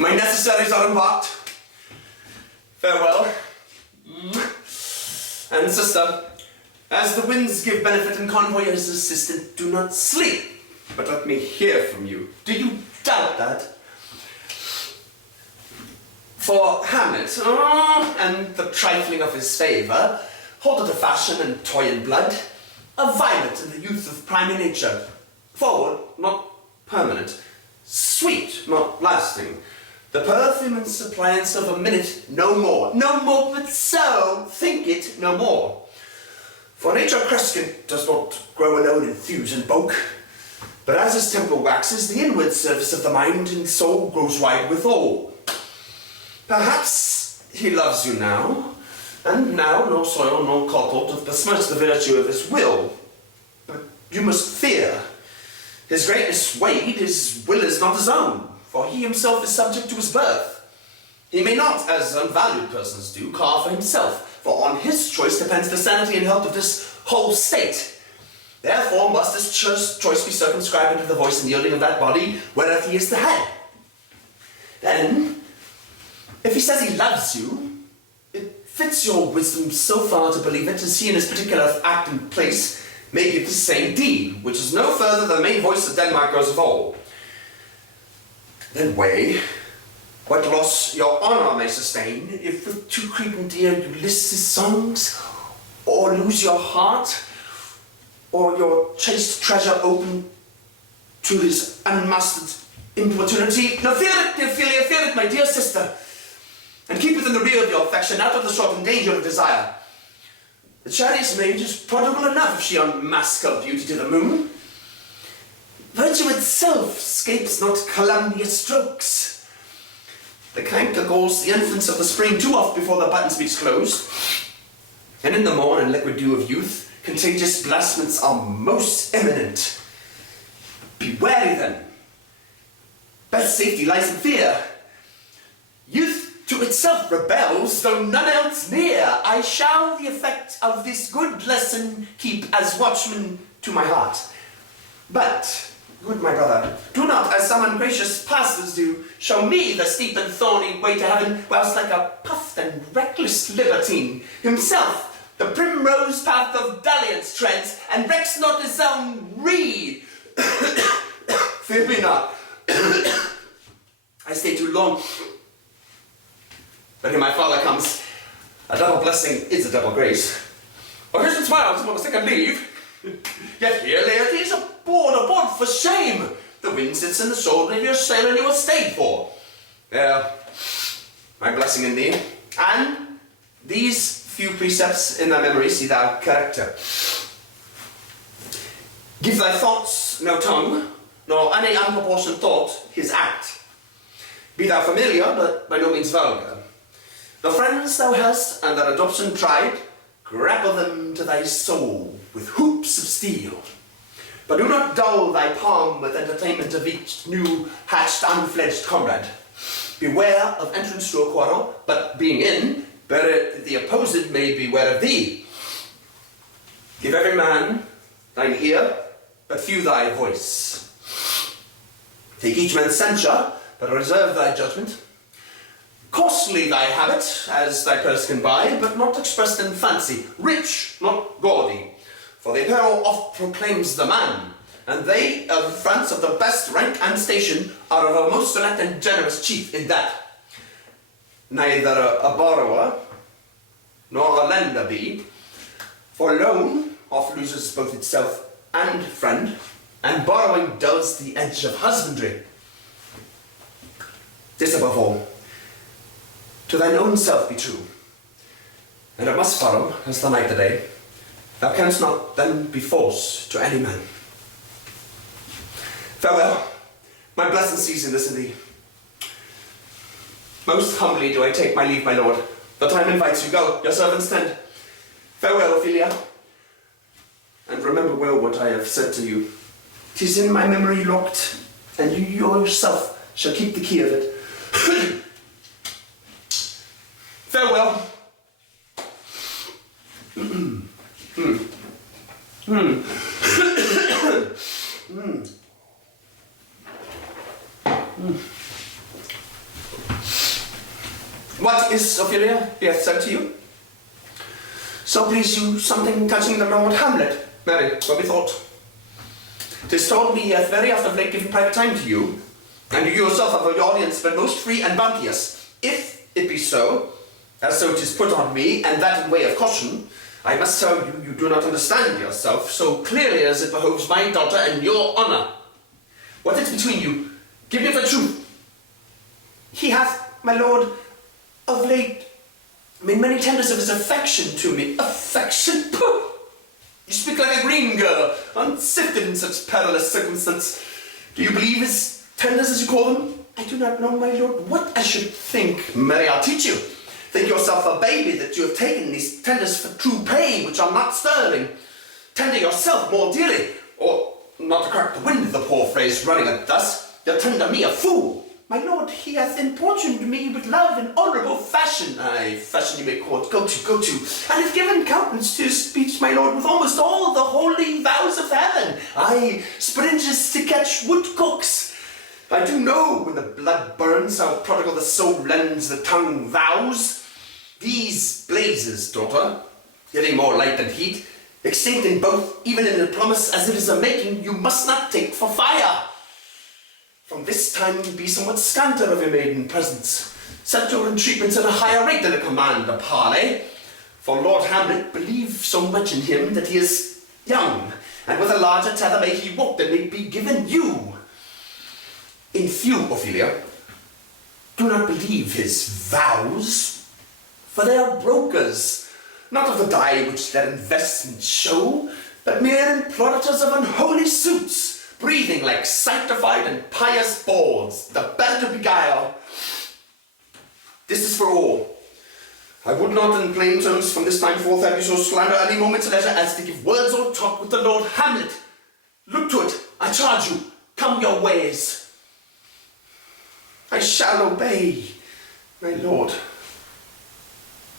My necessaries are embarked. Farewell. And sister, as the winds give benefit and convoy as assistant, do not sleep, but let me hear from you. Do you doubt that? For Hamlet, and the trifling of his favour, hold it a fashion and toy in blood, a violet in the youth of primary nature, forward, not permanent, sweet, not lasting, the perfume and suppliance of a minute, no more, but so, think it no more. For nature crescent does not grow alone in thews and bulk, but as his temple waxes, the inward surface of the mind and soul grows wide withal. Perhaps he loves you now, and now nor soil nor cockle doth besmirch the virtue of his will. But you must fear. His greatness weighed, his will is not his own, for he himself is subject to his birth. He may not, as unvalued persons do, carve for himself, for on his choice depends the sanity and health of this whole state. Therefore must his choice be circumscribed into the voice and yielding of that body, whereof he is the head. Then, if he says he loves you, it fits your wisdom so far to believe it, as he in his particular act and place may give the same deed, which is no further than the main voice of Denmark goes of all. Then weigh what loss your honour may sustain, if with too creeping dear you list his songs, or lose your heart, or your chaste treasure open to his unmastered importunity. No, fear it, dear Ophelia, fear it, my dear sister, and keep within the rear of your affection, out of the short and danger of desire. The chariot's maid is prodigal enough if she unmask her beauty to the moon. Virtue itself escapes not calumnious strokes. The canker galls the infants of the spring too oft before the button speaks closed. And in the morn and liquid dew of youth, contagious blasphements are most imminent. Be wary then. Best safety lies in fear. Youth to itself rebels, though none else near. I shall the effect of this good lesson keep as watchman to my heart. But, good my brother, do not, as some ungracious pastors do, show me the steep and thorny way to heaven, whilst like a puffed and reckless libertine, himself the primrose path of dalliance treads, and recks not his own reed. Fear me not. I stay too long. But here my father comes. A double blessing is a double grace. A Christian smiles upon a second leave. Yet here, laity, is aboard for shame. The wind sits in the shoulder of your sail, and you are stayed for. There, my blessing in thee, and these few precepts in thy memory see thou corrector. Give thy thoughts no tongue, nor any unproportioned thought his act. Be thou familiar, but by no means vulgar. The friends thou hast and their adoption tried, grapple them to thy soul with hoops of steel. But do not dull thy palm with entertainment of each new hatched unfledged comrade. Beware of entrance to a quarrel, but being in, better the opposed may beware of thee. Give every man thine ear, but few thy voice. Take each man's censure, but reserve thy judgment. Costly thy habit, as thy purse can buy, but not expressed in fancy, rich, not gaudy. For the apparel oft proclaims the man, and they of France of the best rank and station are of a most select and generous chief in that. Neither a borrower nor a lender be, for loan oft loses both itself and friend, and borrowing dulls the edge of husbandry. This above all, to thine own self be true, and it must follow, as the night the day, thou canst not then be false to any man. Farewell, my blessed season is in thee. Most humbly do I take my leave, my lord. The time invites you. Go, your servants tend. Farewell, Ophelia. And remember well what I have said to you. 'Tis in my memory locked, and you yourself shall keep the key of it. Farewell. What is, Ophelia, he hath said to you? So please you something touching the Lord Hamlet, Mary, what methought? 'Tis told me he hath very oft of late given private time to you, and you yourself have the audience but most free and bounteous. If it be so, as so 'tis put on me, and that in way of caution, I must tell you, you do not understand yourself so clearly as it behoves my daughter and your honour. What is between you? Give me the truth. He hath, my lord, of late made many tenders of his affection to me. Affection? Pooh! You speak like a green girl, unsifted in such perilous circumstance. Do you believe his tenders, as you call them? I do not know, my lord, what I should think. Mary, I'll teach you. Think yourself a baby that you have taken these tenders for true pay, which are not sterling. Tender yourself more dearly, or, not to crack the wind of the poor phrase running it thus, you'll tender me a fool. My lord, he hath importuned me with love in honourable fashion. Aye, fashion you may call it, go to, and have given countenance to his speech, my lord, with almost all the holy vows of heaven. Aye, springes to catch woodcocks. I do know when the blood burns how prodigal the soul lends, the tongue vows. These blazes, daughter, giving more light than heat, extinct in both, even in the promise as it is a making, you must not take for fire. From this time be somewhat scanter of your maiden presence. Set your entreatments at a higher rate than a command of parley. For Lord Hamlet believes so much in him that he is young, and with a larger tether may he walk than may be given you. In few, Ophelia, do not believe his vows, for they are brokers, not of the dye which their investments show, but mere implaurators of unholy suits, breathing like sanctified and pious bawds, the better to beguile. This is for all. I would not in plain terms from this time forth have you so slander any moment's leisure as to give words or talk with the Lord Hamlet. Look to it, I charge you, come your ways. I shall obey, my lord.